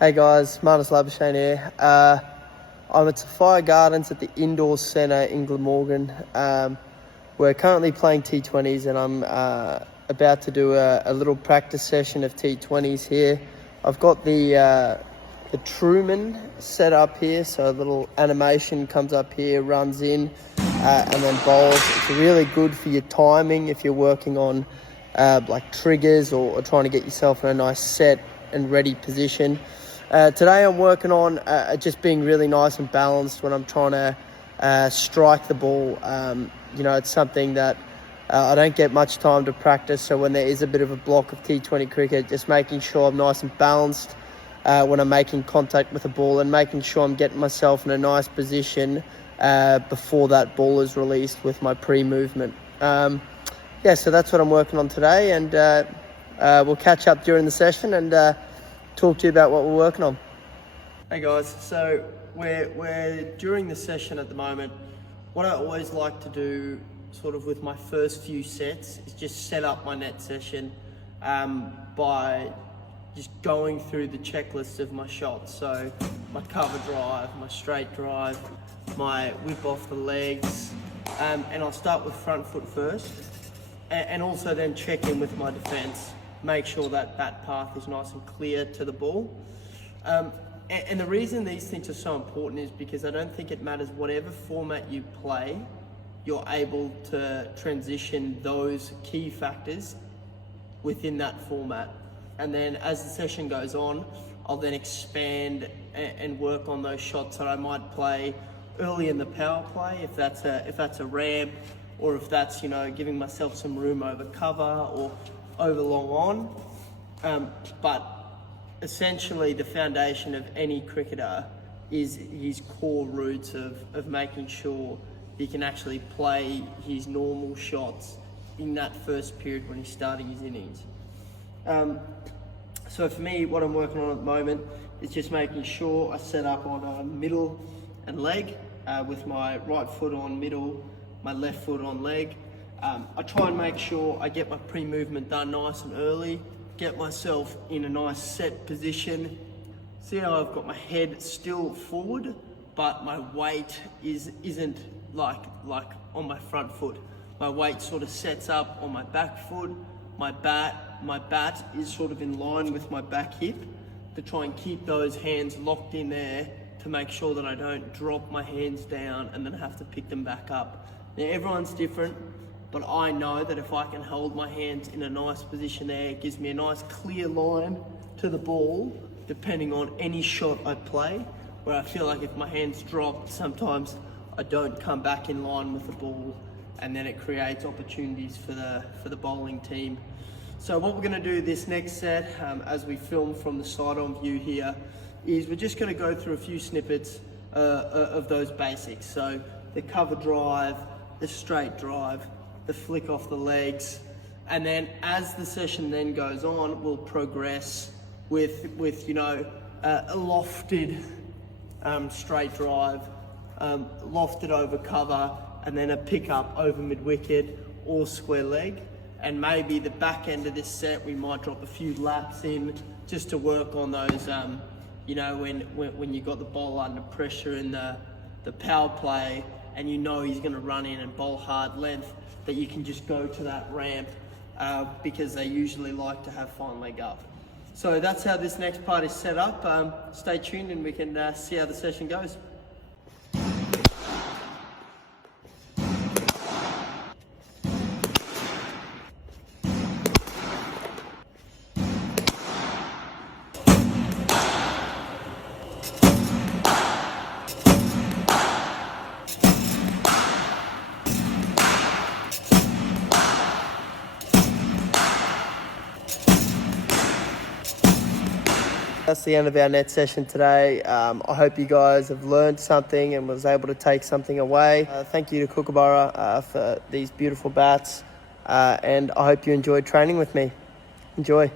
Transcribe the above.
Hey guys, Marnus Labuschagne here. I'm at Fire Gardens at the Indoor Centre in Glamorgan. We're currently playing T20s and I'm about to do a little practice session of T20s here. I've got the Truman set up here, so a little animation comes up here, runs in and then bowls. It's really good for your timing if you're working on like triggers or trying to get yourself in a nice set and ready position. Today I'm working on just being really nice and balanced when I'm trying to strike the ball. It's something that I don't get much time to practice, so when there is a bit of a block of T20 cricket, just making sure I'm nice and balanced when I'm making contact with the ball and making sure I'm getting myself in a nice position before that ball is released with my pre-movement. So that's what I'm working on today, and we'll catch up during the session and talk to you about what we're working on. Hey guys, so we're during the session at the moment. What I always like to do sort of with my first few sets is just set up my net session by just going through the checklist of my shots. So my cover drive, my straight drive, my whip off the legs, and I'll start with front foot first, and also then check in with my defense. Make sure that that path is nice and clear to the ball. And the reason these things are so important is because I don't think it matters whatever format you play, you're able to transition those key factors within that format. And then as the session goes on, I'll then expand and work on those shots that I might play early in the power play, if that's a ramp, or if that's, giving myself some room over cover or over long on. But essentially the foundation of any cricketer is his core roots of making sure he can actually play his normal shots in that first period when he's starting his innings. So for me, what I'm working on at the moment is just making sure I set up on middle and leg with my right foot on middle, my left foot on leg. I try and make sure I get my pre-movement done nice and early, get myself in a nice set position. See how I've got my head still forward, but my weight isn't like on my front foot. My weight sort of sets up on my back foot. My bat is sort of in line with my back hip to try and keep those hands locked in there to make sure that I don't drop my hands down and then have to pick them back up. Now everyone's different, but I know that if I can hold my hands in a nice position there, it gives me a nice clear line to the ball, depending on any shot I play, where I feel like if my hands drop, sometimes I don't come back in line with the ball, and then it creates opportunities for the bowling team. So what we're gonna do this next set, as we film from the side-on view here, is we're just gonna go through a few snippets of those basics. So the cover drive, the straight drive, the flick off the legs, and then as the session then goes on, we'll progress with a lofted straight drive, lofted over cover, and then a pick up over mid wicket or square leg. And maybe the back end of this set we might drop a few laps in just to work on those when you got the ball under pressure in the power play and he's going to run in and bowl hard length, that you can just go to that ramp because they usually like to have fine leg up. So that's how this next part is set up. Stay tuned and we can see how the session goes. That's the end of our net session today. I hope you guys have learned something and was able to take something away. Thank you to Kookaburra for these beautiful bats, and I hope you enjoyed training with me. Enjoy.